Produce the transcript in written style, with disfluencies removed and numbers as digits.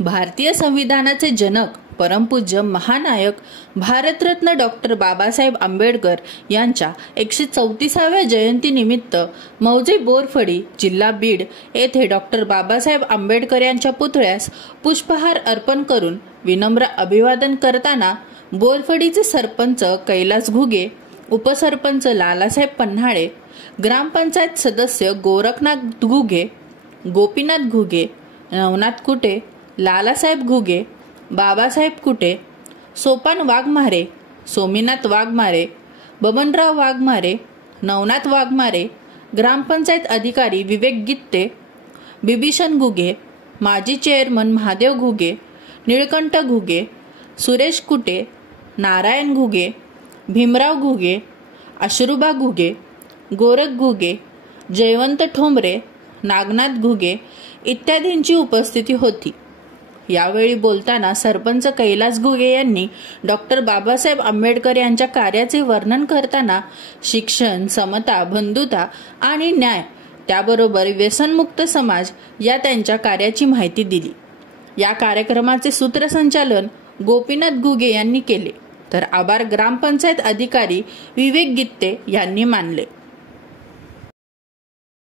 भारतीय संविधानाचे जनक, परमपूज्य महानायक, भारतरत्न डॉक्टर बाबासाहेब आंबेडकर यांच्या 134व्या जयंतीनिमित्त मौजे बोरफडी, जिल्हा बीड येथे डॉक्टर बाबासाहेब आंबेडकर यांच्या पुतळ्यास पुष्पहार अर्पण करून विनम्र अभिवादन करताना बोरफडीचे सरपंच कैलास घुगे, उपसरपंच लालासाहेब पन्हाळे, ग्रामपंचायत सदस्य गोरखनाथ घुगे, गोपीनाथ घुगे, नवनाथ कुटे, लालासाहेब घुगे, बाबासाहेब कुटे, सोपान वाघमारे, सोमीनाथ वाघमारे, बबनराव वाघमारे, नवनाथ वाघमारे, ग्रामपंचायत अधिकारी विवेक गित्ते, बिभीषण घुगे, माजी चेअरमन महादेव घुगे, निळकंठ घुगे, सुरेश कुटे, नारायण घुगे, भीमराव घुगे, अश्रुबा घुगे, गोरख घुगे, जयवंत ठोंबरे, नागनाथ घुगे इत्यादींची उपस्थिती होती। यावेळी बोलताना सरपंच कैलास घुगे यांनी डॉक्टर बाबासाहेब आंबेडकर यांच्या कार्याचे वर्णन करताना शिक्षण, समता, बंधुता आणि न्याय त्याबरोबर व्यसनमुक्त समाज या त्यांच्या कार्याची माहिती दिली। या कार्यक्रमाचे सूत्रसंचालन गोपीनाथ घुगे यांनी केले, तर आभार ग्रामपंचायत अधिकारी विवेक गित्ते यांनी मानले।